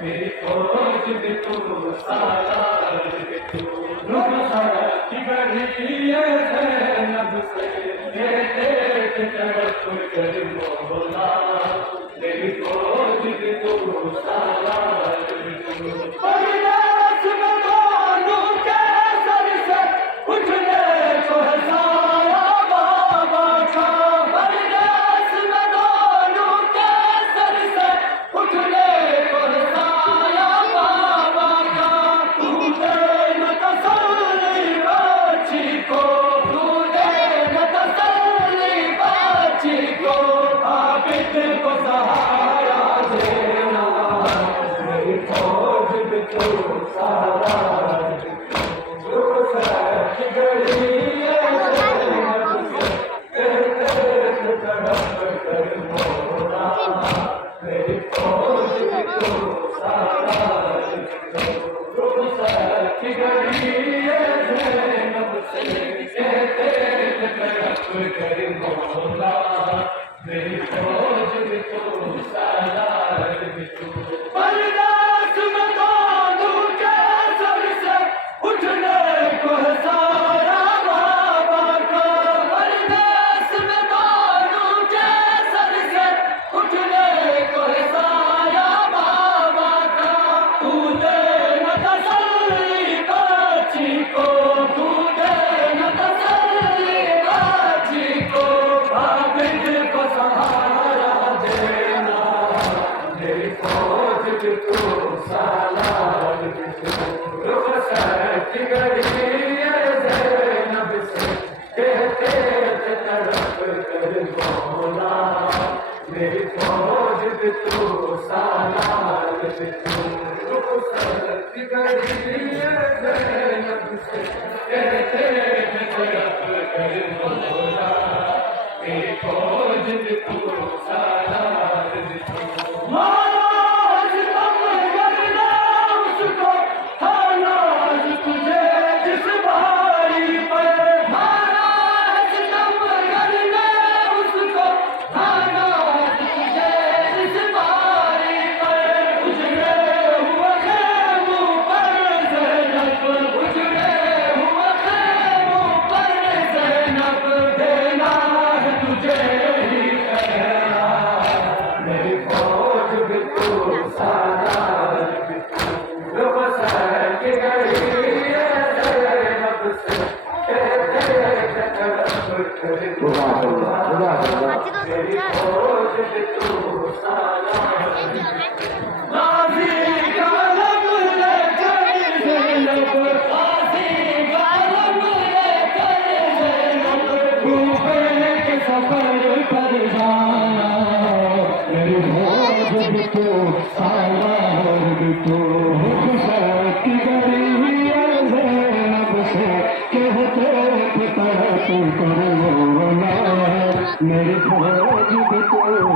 मेरी खोज भी तू सालार भी तू रुखसत की घड़ी है ज़ैनब से देख तड़प कर मौला मेरी खोज भी तू सालार भी तू परदेस में मानूं के सर से उठने को है साया बाबा का परदेस में मानूं के सर से उठने को है साया बाबा का तूने न तसल्ली बच्ची को तूने न तसल्ली बच्ची को आबिद को सहारा देना मेरी खोज भी तू सहारा रुखसत की घड़ी है ज़ैनब से देख तड़प कर मौला मेरी खोज भी तू सहारा रुखसत की घड़ी है ज़ैनब से देख तड़प कर मौला मेरी खोज भी तू सहारा भी तू परदेस में मानूं के सर से उठने को है साया बाबा का परदेस में मानूं के सर से उठने को है साया बाबा का तूने न तसल्ली बच्ची को तूने न तसल्ली बच्ची को आबिद को सहारा देना मेरी खोज भी तू सालार भी तू रुखसत की घड़ी है ज़ैनब से कहते थे तड़प कर मौला मेरी खोज भी तू सालार भी तू रुखसत की घड़ी है ज़ैनब से कहते थे तड़प कर मौला मेरी खोज भी तू सालार भी तू मेरी खोज भी तू